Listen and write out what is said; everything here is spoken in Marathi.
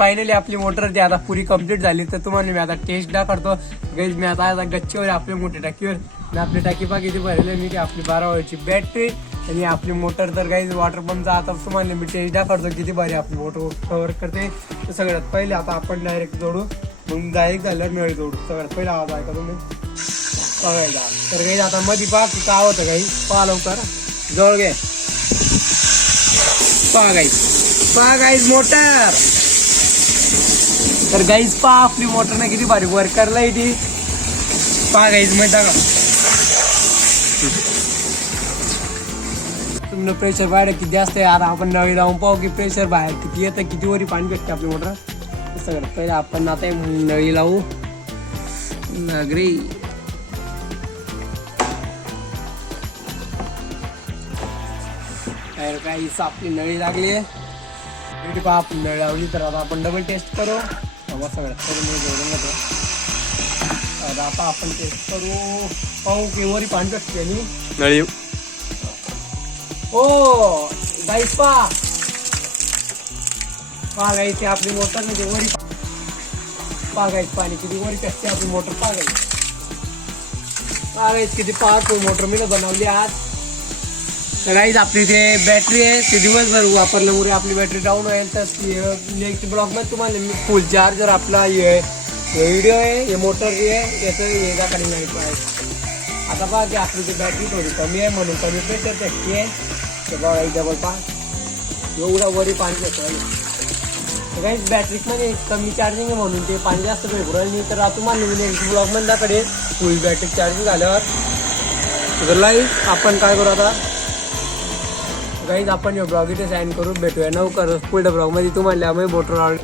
फायनली आपली मोटर ती आता पुरी कंप्लीट झाली. तर तुम्हाला मी आता टेस्ट दाखवतो गाईज. मी आता गच्चीवर आपली मोठी टाकीवर आणि आपली टाकी पा किती भरले मी की आपली 12 वॉटची बॅटरी आणि आपली मोटर. तर गाईज वॉटर पंपचा आता तुम्हाला मी टेस्ट दाखवतो किती भारी आपली मोटर कव्हर करते. तर सगळ्यात पहिले आता आपण डायरेक्ट जोडू, मग डायरेक्ट झाल्यावर नळी जोडू. सगळ्यात पहिला आवाज ऐका तुम्ही बघायला. तर गाईज आता मध्ये पहा काय होतं गाई, पहा लवकर जवळ घे. पहा गाईज मोटर. तर गाईज पहा आपली मोटर ना किती भारी वर्क करला ती. पहा गाईज माहिती का तुमनं प्रेशर बाहेर किती जास्त आहे. आता आपण नळी लावून पाहू की प्रेशर बाहेर किती येतं, किती वरी पाणी भेटते आपली मोटर. सगळ्यात पहिले आपण आता नळी लावू नागरी. काहीच आपली नळी लागली आहे. आपण नळी लावली तर आता आपण डबल टेस्ट करू. सगळ्यात पहिले मी जोडून घेतो. आता आपण टेस्ट करू पाहू की वरी पाणी भेटते आणि नळी. ओ गाईस पहा गाईस आपली मोटर म्हणजे वरी पहा गाईस पाणी किती वरी पेटते आपली मोटर. पहा गाईस किती पॉवरफुल मोटर मी बनवली आज. तर गाईज आपली ते बॅटरी आहे ते दिवसभर वापरल्यामुळे आपली बॅटरी डाऊन होईल. तर नेक्स्ट ब्लॉगमध्ये तुम्हाला मी फुल चार्जर आपला व्हिडिओ आहे हे मोटर आहे याचं हे दाखवली नाही पाहिजे. आता पहा की आपली ती बॅटरी थोडी कमी आहे म्हणून कमी प्रेशर पेटती आहे. तर बघा डबल पहा एवढा वरी पाणी येतं. गाईज बॅटरीमध्ये कमी चार्जिंग आहे म्हणून ते पाणी जास्त भेटू नाही. तर तुम्हाला मी नेक्स्ट ब्लॉगमध्ये दाखवेल फुल बॅटरी चार्जिंग झाल्यावर. तर लाईक आपण काय करू आता गाईज आपण ब्लॉग इथे साइन करून भेटूया लवकरच पुढल्या ब्लॉगमध्ये. तुम्हाला आम्ही मोटर